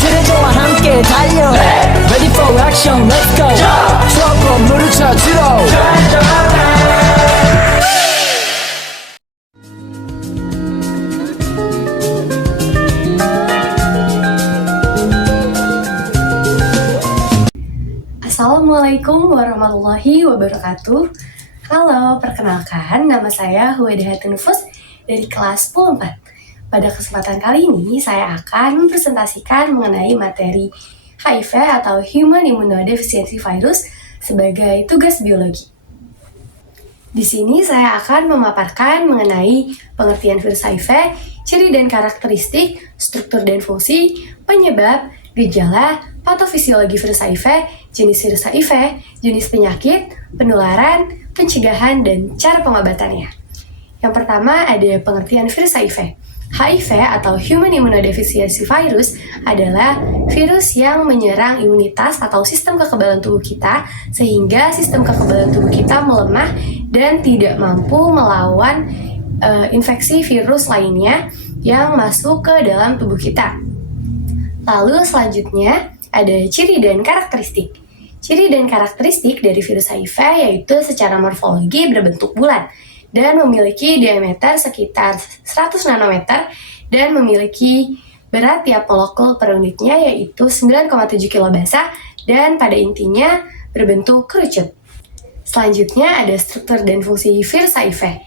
트레저와 함께 달려 Ready for action, let's go 추억 건물을 찾으러 Assalamualaikum warahmatullahi wabarakatuh. Halo, perkenalkan nama saya Huwaidahatun Nufus dari kelas 10 4. Pada kesempatan kali ini saya akan mempresentasikan mengenai materi HIV atau Human Immunodeficiency Virus sebagai tugas biologi. Di sini saya akan memaparkan mengenai pengertian virus HIV, ciri dan karakteristik, struktur dan fungsi, penyebab, gejala, patofisiologi virus HIV, jenis virus HIV, jenis penyakit, penularan, pencegahan, dan cara pengobatannya. Yang pertama ada pengertian virus HIV. HIV atau Human Immunodeficiency Virus adalah virus yang menyerang imunitas atau sistem kekebalan tubuh kita sehingga sistem kekebalan tubuh kita melemah dan tidak mampu melawan infeksi virus lainnya yang masuk ke dalam tubuh kita. Lalu selanjutnya ada ciri dan karakteristik. Ciri dan karakteristik dari virus HIV yaitu secara morfologi berbentuk bulat dan memiliki diameter sekitar 100 nanometer dan memiliki berat tiap molekul per unitnya yaitu 9,7 kilobasa dan pada intinya berbentuk kerucut. Selanjutnya ada struktur dan fungsi virus HIV.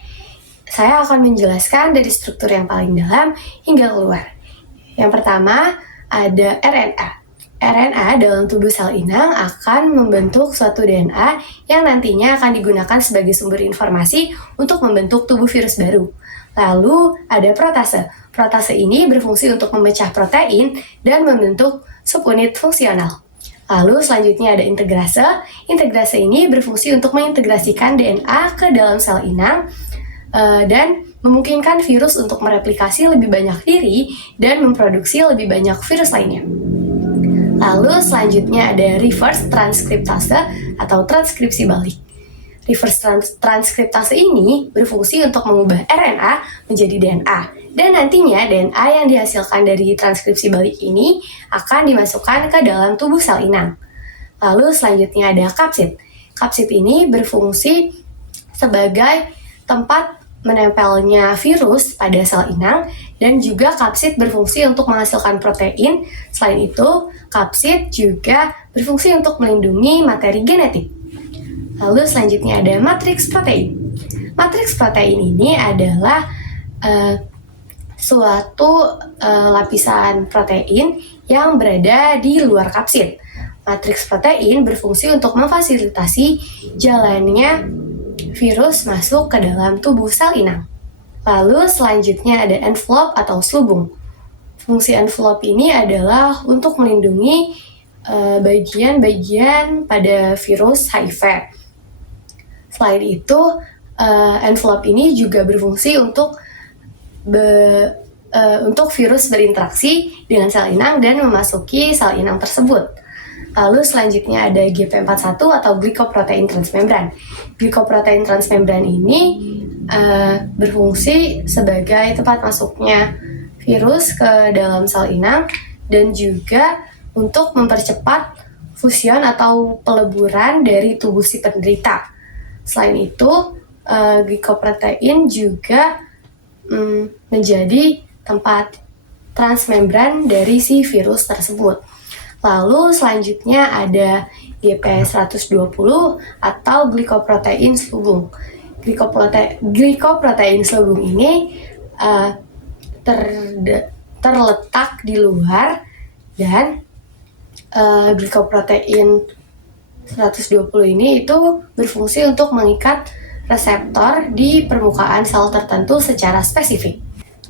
Saya akan menjelaskan dari struktur yang paling dalam hingga keluar. Yang pertama ada RNA. RNA dalam tubuh sel inang akan membentuk suatu DNA yang nantinya akan digunakan sebagai sumber informasi untuk membentuk tubuh virus baru. Lalu ada protase. Protase ini berfungsi untuk memecah protein dan membentuk subunit fungsional. Lalu selanjutnya ada integrase. Integrase ini berfungsi untuk mengintegrasikan DNA ke dalam sel inang dan memungkinkan virus untuk mereplikasi lebih banyak diri dan memproduksi lebih banyak virus lainnya. Lalu selanjutnya ada reverse transkriptase atau transkripsi balik. Reverse transkriptase ini berfungsi untuk mengubah RNA menjadi DNA. Dan nantinya DNA yang dihasilkan dari transkripsi balik ini akan dimasukkan ke dalam tubuh sel inang. Lalu selanjutnya ada kapsid. Kapsid ini berfungsi sebagai tempat menempelnya virus pada sel inang dan juga kapsid berfungsi untuk menghasilkan protein. Selain itu, kapsid juga berfungsi untuk melindungi materi genetik. Lalu selanjutnya ada matriks protein. Matriks protein ini adalah suatu lapisan protein yang berada di luar kapsid. Matriks protein berfungsi untuk memfasilitasi jalannya virus masuk ke dalam tubuh sel inang. Lalu selanjutnya ada envelope atau selubung. Fungsi envelope ini adalah untuk melindungi bagian-bagian pada virus HIV. Selain itu, envelope ini juga berfungsi untuk virus berinteraksi dengan sel inang dan memasuki sel inang tersebut. Lalu selanjutnya ada GP41 atau glikoprotein transmembran. Glikoprotein transmembran ini berfungsi sebagai tempat masuknya virus ke dalam sel inang dan juga untuk mempercepat fusion atau peleburan dari tubuh si penderita. Selain itu, glikoprotein juga menjadi tempat transmembran dari si virus tersebut. Lalu selanjutnya ada GP120 atau glikoprotein selubung. Glikoprotein selubung ini terletak di luar dan glikoprotein 120 ini itu berfungsi untuk mengikat reseptor di permukaan sel tertentu secara spesifik.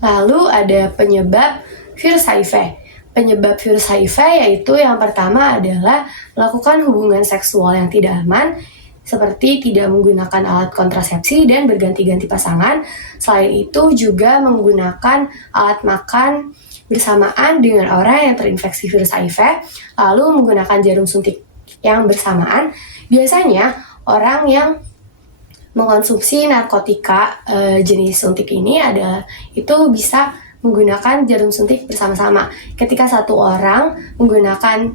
Lalu ada penyebab virus HIV. Penyebab virus HIV yaitu yang pertama adalah melakukan hubungan seksual yang tidak aman, seperti tidak menggunakan alat kontrasepsi dan berganti-ganti pasangan. Selain itu juga menggunakan alat makan bersamaan dengan orang yang terinfeksi virus HIV, lalu menggunakan jarum suntik yang bersamaan. Biasanya orang yang mengkonsumsi narkotika jenis suntik ini itu bisa menggunakan jarum suntik bersama-sama. Ketika satu orang menggunakan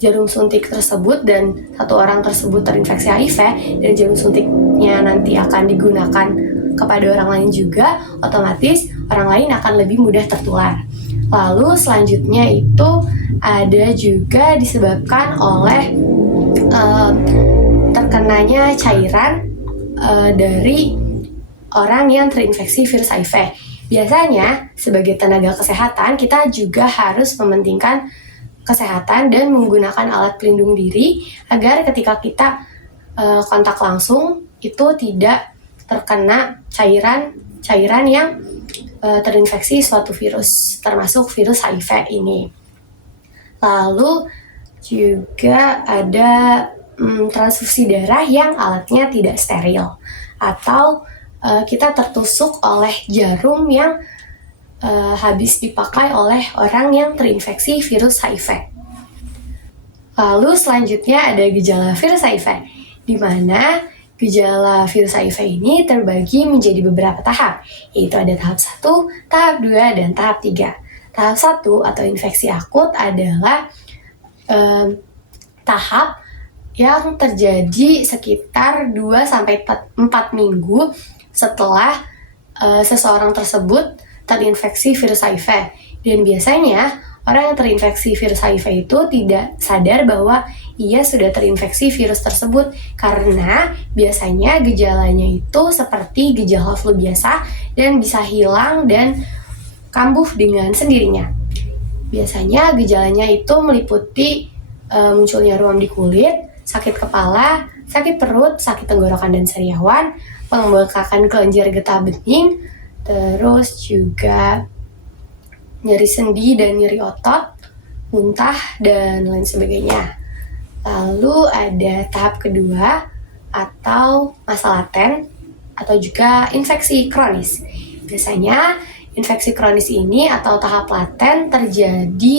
jarum suntik tersebut dan satu orang tersebut terinfeksi HIV dan jarum suntiknya nanti akan digunakan kepada orang lain juga, otomatis orang lain akan lebih mudah tertular. Lalu selanjutnya itu ada juga disebabkan oleh terkenanya cairan dari orang yang terinfeksi virus HIV. Biasanya sebagai tenaga kesehatan kita juga harus mementingkan kesehatan dan menggunakan alat pelindung diri agar ketika kita kontak langsung itu tidak terkena cairan yang terinfeksi suatu virus, termasuk virus HIV ini. Lalu juga ada transfusi darah yang alatnya tidak steril, atau kita tertusuk oleh jarum yang habis dipakai oleh orang yang terinfeksi virus HIV. Lalu selanjutnya ada gejala virus HIV, di mana gejala virus HIV ini terbagi menjadi beberapa tahap, yaitu ada tahap 1, tahap 2, dan tahap 3. Tahap 1 atau infeksi akut adalah tahap yang terjadi sekitar 2-4 minggu setelah seseorang tersebut terinfeksi virus HIV. Dan biasanya orang yang terinfeksi virus HIV itu tidak sadar bahwa ia sudah terinfeksi virus tersebut karena biasanya gejalanya itu seperti gejala flu biasa dan bisa hilang dan kambuh dengan sendirinya. Biasanya gejalanya itu meliputi munculnya ruam di kulit, sakit kepala, sakit perut, sakit tenggorokan dan sariawan, pembengkakan kelenjar getah bening, terus juga nyeri sendi dan nyeri otot, muntah, dan lain sebagainya. Lalu ada tahap kedua atau masa laten atau juga infeksi kronis. Biasanya infeksi kronis ini atau tahap laten terjadi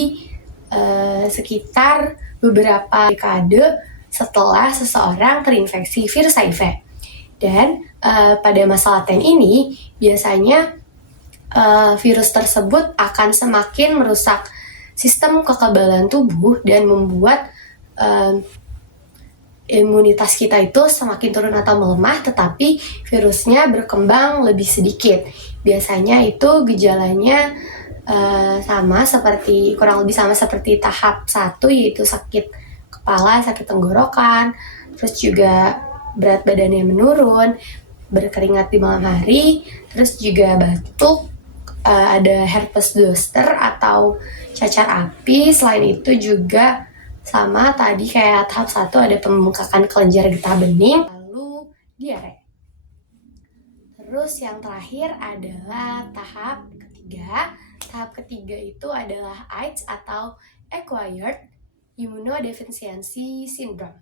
sekitar beberapa dekade setelah seseorang terinfeksi virus HIV. Dan pada masa laten ini biasanya virus tersebut akan semakin merusak sistem kekebalan tubuh dan membuat imunitas kita itu semakin turun atau melemah, tetapi virusnya berkembang lebih sedikit. Biasanya itu gejalanya kurang lebih sama seperti tahap 1, yaitu sakit kepala, sakit tenggorokan, terus juga berat badannya menurun, berkeringat di malam hari, terus juga batuk, ada herpes zoster atau cacar api. Selain itu juga sama tadi kayak tahap 1 ada pembengkakan kelenjar getah bening, lalu diare. Terus yang terakhir adalah tahap ketiga. Tahap ketiga itu adalah AIDS atau Acquired Immunodeficiency Syndrome.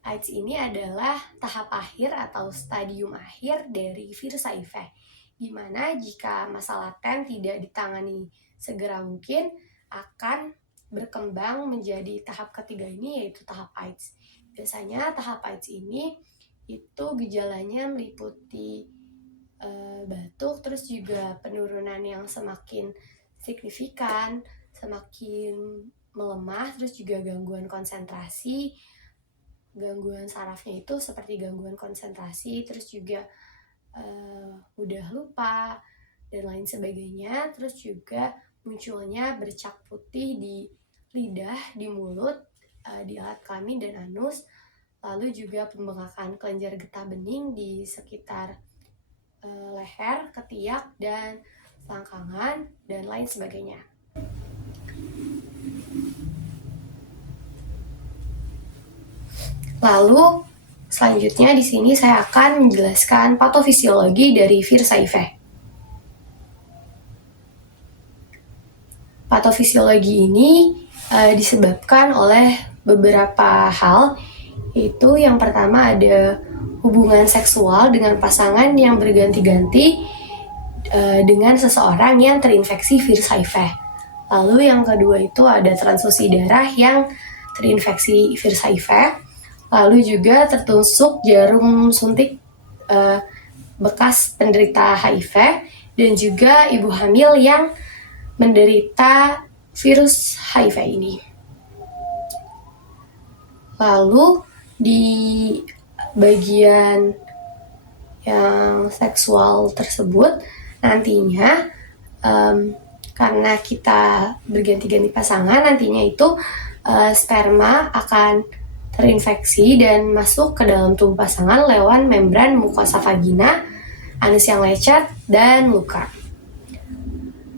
AIDS ini adalah tahap akhir atau stadium akhir dari virus HIV, di mana jika masa laten tidak ditangani segera mungkin akan berkembang menjadi tahap ketiga ini, yaitu tahap AIDS. Biasanya tahap AIDS ini itu gejalanya meliputi batuk, terus juga penurunan yang semakin signifikan, semakin melemah, terus juga gangguan konsentrasi, gangguan sarafnya itu seperti gangguan konsentrasi, terus juga mudah lupa, dan lain sebagainya. Terus juga munculnya bercak putih di lidah, di mulut, di alat kelamin dan anus, lalu juga pembengkakan kelenjar getah bening di sekitar leher, ketiak, dan selangkangan, dan lain sebagainya. Lalu selanjutnya di sini saya akan menjelaskan patofisiologi dari virus HIV. Patofisiologi ini disebabkan oleh beberapa hal, yaitu yang pertama ada hubungan seksual dengan pasangan yang berganti-ganti dengan seseorang yang terinfeksi virus HIV. Lalu yang kedua itu ada transfusi darah yang terinfeksi virus HIV. Lalu juga tertusuk jarum suntik bekas penderita HIV, dan juga ibu hamil yang menderita virus HIV ini. Lalu di bagian yang seksual tersebut nantinya karena kita berganti-ganti pasangan, nantinya itu sperma akan terinfeksi dan masuk ke dalam tubuh pasangan lewat membran mukosa vagina, anus yang lecet, dan luka.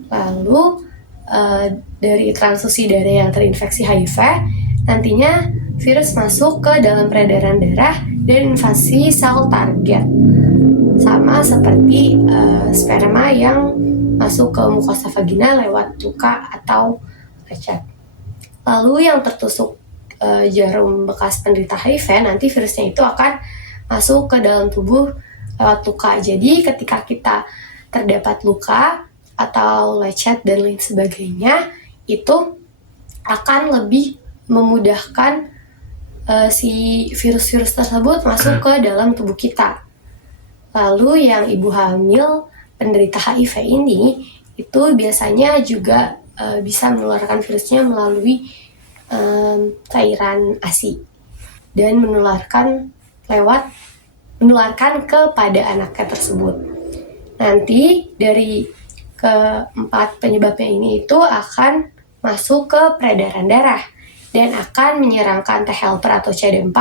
Lalu dari transfusi darah yang terinfeksi HIV, nantinya virus masuk ke dalam peredaran darah dan invasi sel target, sama seperti sperma yang masuk ke mukosa vagina lewat luka atau lecet. Lalu yang tertusuk jarum bekas penderita HIV, nanti virusnya itu akan masuk ke dalam tubuh lewat luka. Jadi ketika kita terdapat luka atau lecet dan lain sebagainya, itu akan lebih memudahkan si virus-virus tersebut masuk ke dalam tubuh kita. Lalu yang ibu hamil penderita HIV ini itu biasanya juga bisa menularkan virusnya melalui cairan ASI dan menularkan kepada anaknya tersebut. Nanti dari keempat penyebabnya ini itu akan masuk ke peredaran darah dan akan menyerangkan T helper atau CD4,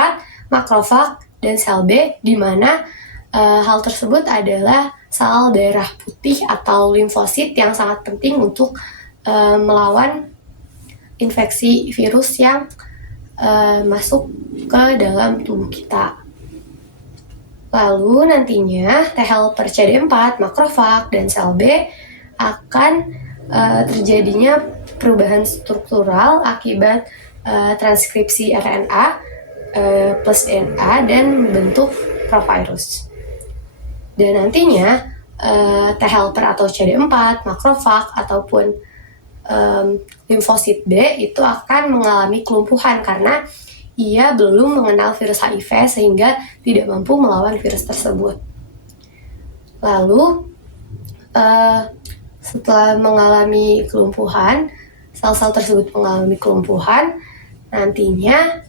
makrofag, dan sel B, di mana hal tersebut adalah sel darah putih atau limfosit yang sangat penting untuk melawan infeksi virus yang masuk ke dalam tubuh kita. Lalu nantinya T helper CD4, makrofag, dan sel B akan terjadinya perubahan struktural akibat transkripsi RNA plus DNA dan membentuk provirus. Dan nantinya T helper atau CD4, makrofag, ataupun limfosit B itu akan mengalami kelumpuhan karena ia belum mengenal virus HIV sehingga tidak mampu melawan virus tersebut. Lalu setelah mengalami kelumpuhan, sel-sel tersebut mengalami kelumpuhan, nantinya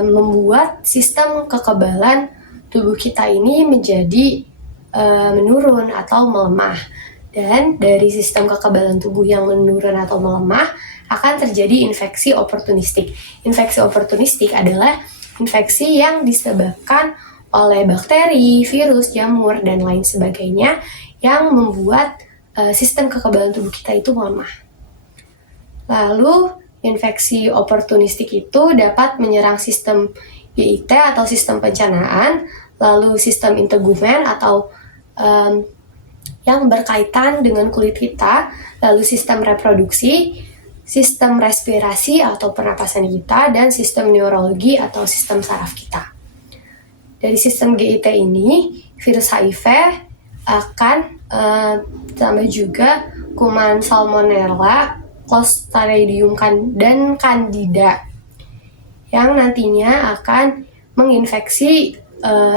membuat sistem kekebalan tubuh kita ini menjadi menurun atau melemah. Dan dari sistem kekebalan tubuh yang menurun atau melemah akan terjadi infeksi oportunistik. Infeksi oportunistik adalah infeksi yang disebabkan oleh bakteri, virus, jamur, dan lain sebagainya yang membuat sistem kekebalan tubuh kita itu melemah. Lalu infeksi oportunistik itu dapat menyerang sistem GIT atau sistem pencernaan, lalu sistem integumen atau yang berkaitan dengan kulit kita, lalu sistem reproduksi, sistem respirasi atau pernapasan kita, dan sistem neurologi atau sistem saraf kita. Dari sistem GIT ini, virus HIV akan tambah juga kuman Salmonella, Clostridium dan Candida yang nantinya akan menginfeksi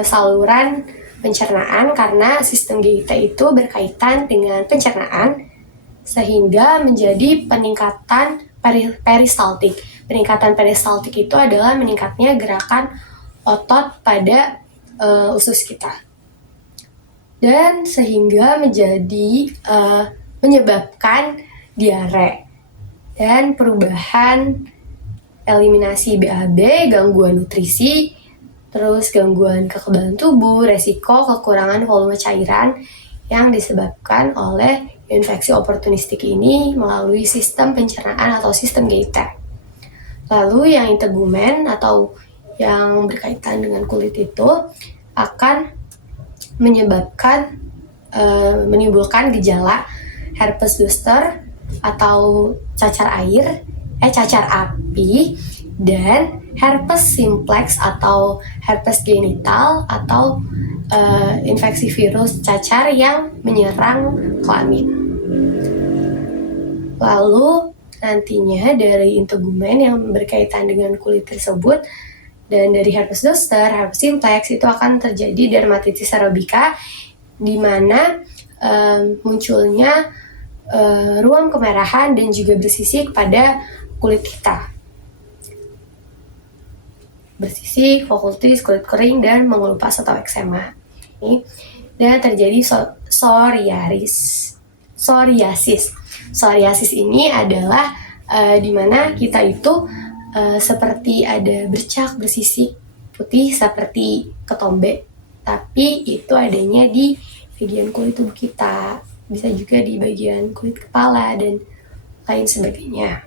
saluran pencernaan karena sistem GIT itu berkaitan dengan pencernaan sehingga menjadi peningkatan peristaltik. Peningkatan peristaltik itu adalah meningkatnya gerakan otot pada usus kita. Dan sehingga menyebabkan diare dan perubahan eliminasi BAB, gangguan nutrisi, terus gangguan kekebalan tubuh, resiko kekurangan volume cairan yang disebabkan oleh infeksi oportunistik ini melalui sistem pencernaan atau sistem GIT. Lalu yang integumen atau yang berkaitan dengan kulit itu akan menimbulkan gejala herpes zoster atau cacar api, dan herpes simplex atau herpes genital atau infeksi virus cacar yang menyerang kelamin. Lalu nantinya dari integumen yang berkaitan dengan kulit tersebut dan dari herpes zoster, herpes simplex itu akan terjadi dermatitis serebika di mana munculnya ruam kemerahan dan juga bersisik pada kulit kita. Bersisik, fokutis, kulit kering, dan mengelupas atau eksema. Dan terjadi psoriasis. Psoriasis ini adalah dimana kita itu seperti ada bercak bersisik putih seperti ketombe, tapi itu adanya di bagian kulit tubuh kita, bisa juga di bagian kulit kepala dan lain sebagainya.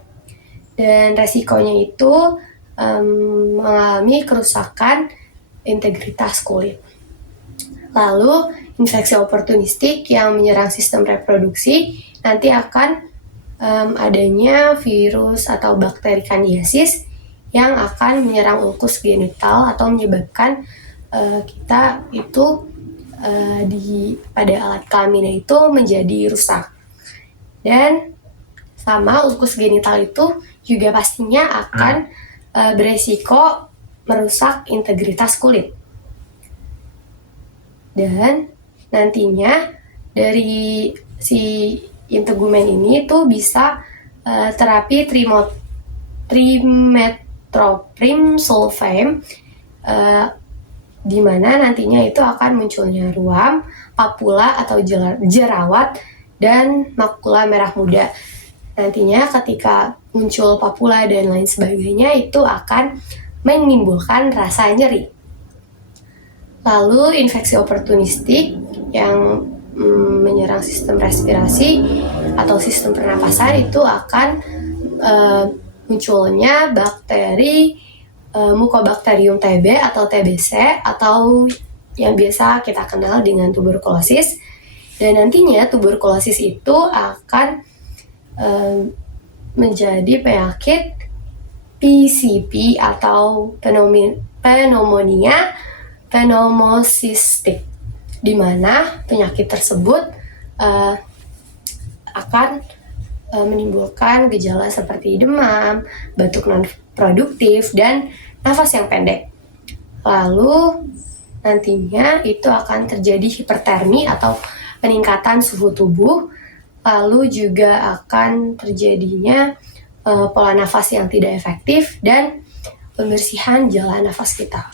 Dan resikonya itu mengalami kerusakan integritas kulit. Lalu infeksi oportunistik yang menyerang sistem reproduksi nanti akan adanya virus atau bakteri kandiasis yang akan menyerang ulkus genital atau menyebabkan kita itu pada alat kelaminnya itu menjadi rusak. Dan sama ulkus genital itu juga pastinya akan beresiko merusak integritas kulit. Dan nantinya dari si integumen ini tuh bisa terapi trimethoprim sulfame, di mana nantinya itu akan munculnya ruam, papula atau jerawat, dan makula merah muda. Nantinya ketika muncul papula dan lain sebagainya itu akan menimbulkan rasa nyeri. Lalu infeksi oportunistik yang menyerang sistem respirasi atau sistem pernapasan itu akan munculnya bakteri Mycobacterium TB atau TBC atau yang biasa kita kenal dengan tuberkulosis. Dan nantinya tuberkulosis itu akan menjadi penyakit PCP atau pneumonia pneumocystic, di mana penyakit tersebut akan menimbulkan gejala seperti demam, batuk non-produktif, dan nafas yang pendek. Lalu nantinya itu akan terjadi hipertermi atau peningkatan suhu tubuh, lalu juga akan terjadinya pola nafas yang tidak efektif dan pembersihan jalan nafas kita.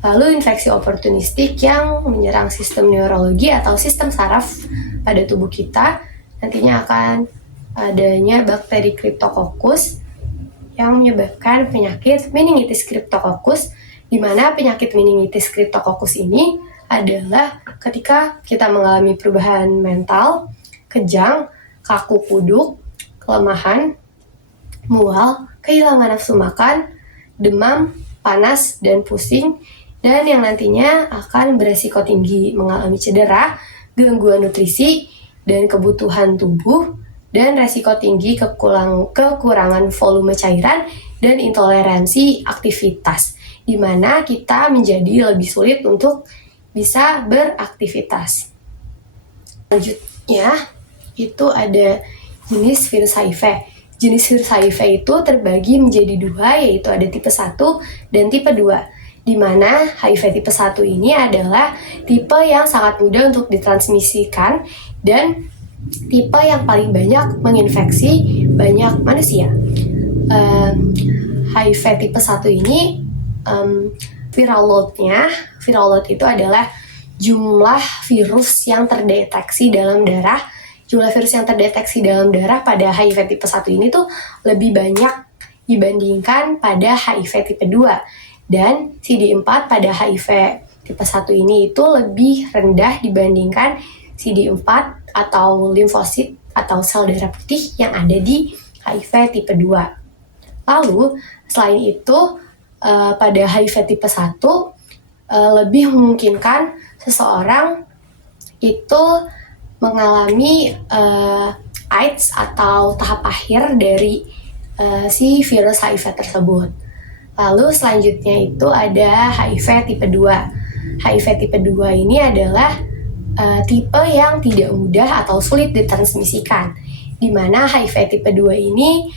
Lalu infeksi oportunistik yang menyerang sistem neurologi atau sistem saraf pada tubuh kita, nantinya akan adanya bakteri Cryptococcus yang menyebabkan penyakit meningitis Cryptococcus, di mana penyakit meningitis Cryptococcus ini adalah ketika kita mengalami perubahan mental, kejang, kaku kuduk, kelemahan, mual, kehilangan nafsu makan, demam, panas, dan pusing, dan yang nantinya akan beresiko tinggi mengalami cedera, gangguan nutrisi, dan kebutuhan tubuh, dan resiko tinggi kekurangan volume cairan dan intoleransi aktivitas, di mana kita menjadi lebih sulit untuk bisa beraktivitas. Selanjutnya, itu ada jenis virus HIV. Jenis virus HIV itu terbagi menjadi dua, yaitu ada tipe 1 dan tipe 2. Di mana HIV tipe 1 ini adalah tipe yang sangat mudah untuk ditransmisikan dan tipe yang paling banyak menginfeksi banyak manusia. HIV tipe 1 ini viral load itu adalah jumlah virus yang terdeteksi dalam darah. Jumlah virus yang terdeteksi dalam darah pada HIV tipe 1 ini tuh lebih banyak dibandingkan pada HIV tipe 2. Dan CD4 pada HIV tipe 1 ini itu lebih rendah dibandingkan CD4 atau limfosit atau sel darah putih yang ada di HIV tipe 2. Lalu, selain itu, pada HIV tipe 1, lebih memungkinkan seseorang itu mengalami AIDS atau tahap akhir dari si virus HIV tersebut. Lalu selanjutnya itu ada HIV tipe 2. HIV tipe 2 ini adalah tipe yang tidak mudah atau sulit ditransmisikan, di mana HIV tipe 2 ini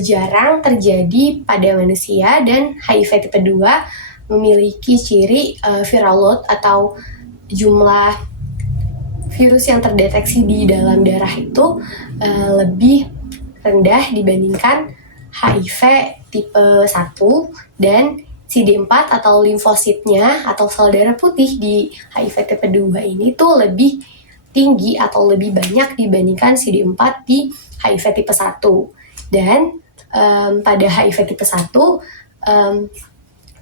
jarang terjadi pada manusia, dan HIV tipe 2 memiliki ciri viral load atau jumlah virus yang terdeteksi di dalam darah itu lebih rendah dibandingkan HIV tipe 1 dan CD4 atau limfositnya atau sel darah putih di HIV tipe 2 ini tuh lebih tinggi atau lebih banyak dibandingkan CD4 di HIV tipe 1. Dan pada HIV tipe 1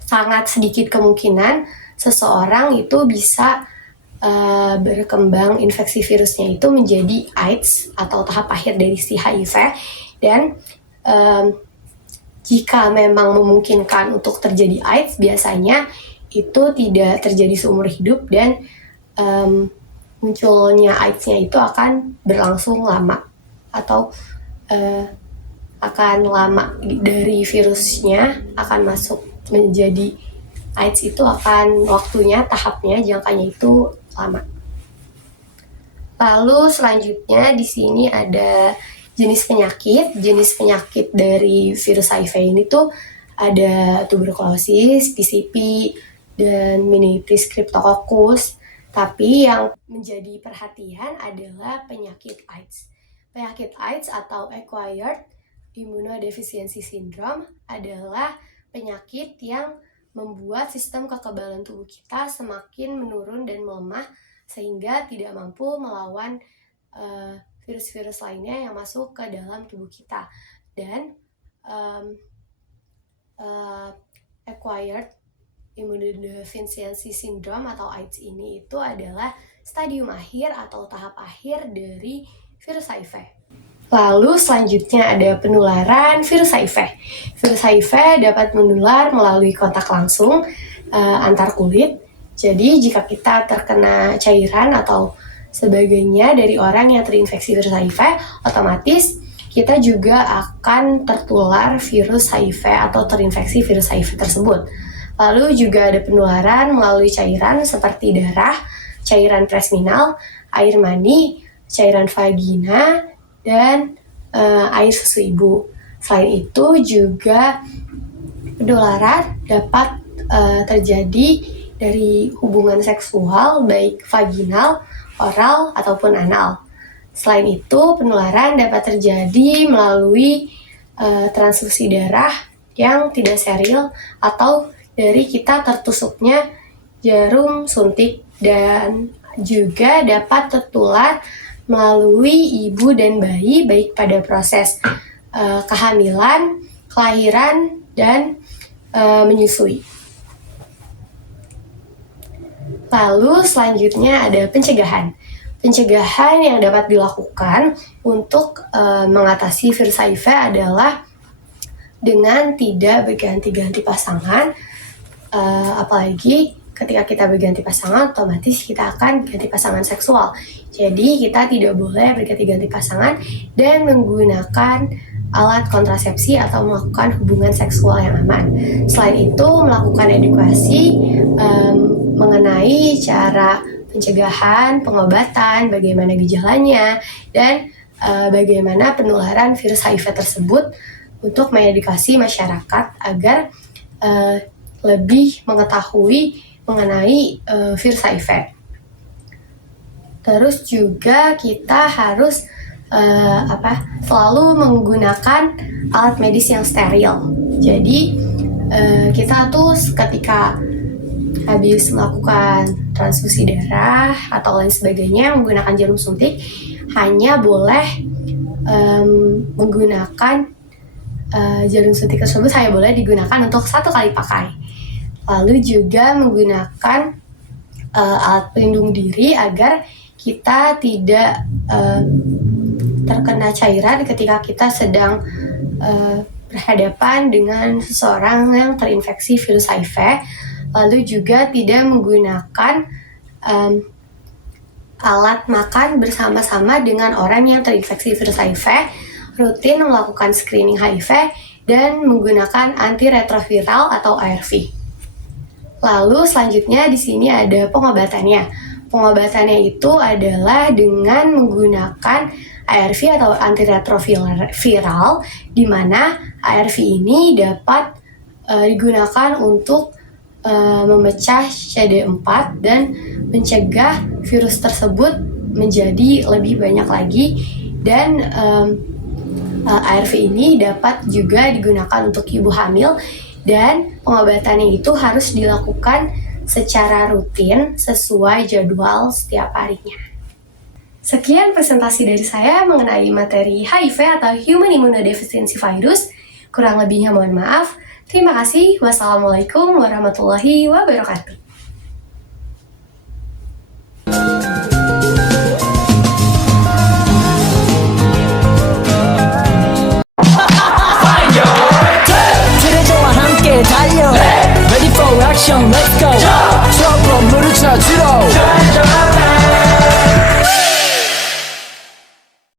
sangat sedikit kemungkinan seseorang itu bisa berkembang infeksi virusnya itu menjadi AIDS atau tahap akhir dari si HIV. Dan jika memang memungkinkan untuk terjadi AIDS, biasanya itu tidak terjadi seumur hidup dan munculnya AIDS-nya itu akan berlangsung lama atau akan lama dari virusnya akan masuk menjadi AIDS itu akan waktunya, tahapnya, jangkanya itu lama. Lalu selanjutnya di sini ada jenis penyakit dari virus HIV ini tuh ada tuberkulosis, PCP, dan meningitis cryptococcus. Tapi yang menjadi perhatian adalah penyakit AIDS. Penyakit AIDS atau Acquired Immunodeficiency Syndrome adalah penyakit yang membuat sistem kekebalan tubuh kita semakin menurun dan melemah sehingga tidak mampu melawan virus-virus lainnya yang masuk ke dalam tubuh kita. Dan Acquired Immunodeficiency Syndrome atau AIDS ini itu adalah stadium akhir atau tahap akhir dari virus HIV. Lalu selanjutnya ada penularan virus HIV. Virus HIV dapat menular melalui kontak langsung antar kulit. Jadi jika kita terkena cairan atau sebagainya dari orang yang terinfeksi virus HIV, otomatis kita juga akan tertular virus HIV atau terinfeksi virus HIV tersebut. Lalu juga ada penularan melalui cairan seperti darah, cairan presminal, air mani, cairan vagina, dan air susu ibu. Selain itu juga penularan dapat terjadi dari hubungan seksual baik vaginal, oral, ataupun anal. Selain itu, penularan dapat terjadi melalui transfusi darah yang tidak steril atau dari kita tertusuknya jarum suntik, dan juga dapat tertular melalui ibu dan bayi baik pada proses kehamilan, kelahiran, dan menyusui. Lalu selanjutnya ada pencegahan. Pencegahan yang dapat dilakukan untuk mengatasi virus HIV adalah dengan tidak berganti-ganti pasangan, apalagi ketika kita berganti pasangan, otomatis kita akan ganti pasangan seksual. Jadi kita tidak boleh berganti-ganti pasangan dan menggunakan alat kontrasepsi atau melakukan hubungan seksual yang aman. Selain itu, melakukan edukasi mengenai cara pencegahan, pengobatan, bagaimana gejalanya, dan bagaimana penularan virus HIV tersebut untuk mengedukasi masyarakat agar lebih mengetahui mengenai virus HIV. Terus juga kita harus selalu menggunakan alat medis yang steril. Jadi kita tuh ketika habis melakukan transfusi darah atau lain sebagainya menggunakan jarum suntik hanya boleh menggunakan jarum suntik tersebut hanya boleh digunakan untuk 1 kali pakai. Lalu juga menggunakan alat pelindung diri agar kita tidak terkena cairan ketika kita sedang berhadapan dengan seseorang yang terinfeksi virus HIV. Lalu juga tidak menggunakan alat makan bersama-sama dengan orang yang terinfeksi virus HIV, rutin melakukan screening HIV, dan menggunakan antiretroviral atau ARV. Lalu selanjutnya di sini ada pengobatannya. Pengobatannya itu adalah dengan menggunakan ARV atau antiretroviral, di mana ARV ini dapat digunakan untuk memecah CD4 dan mencegah virus tersebut menjadi lebih banyak lagi, dan ARV ini dapat juga digunakan untuk ibu hamil, dan pengobatannya itu harus dilakukan secara rutin sesuai jadwal setiap harinya. Sekian presentasi dari saya mengenai materi HIV atau Human Immunodeficiency Virus. Kurang lebihnya mohon maaf. Terima kasih. Wassalamualaikum warahmatullahi wabarakatuh. 달려 Ready for action, let's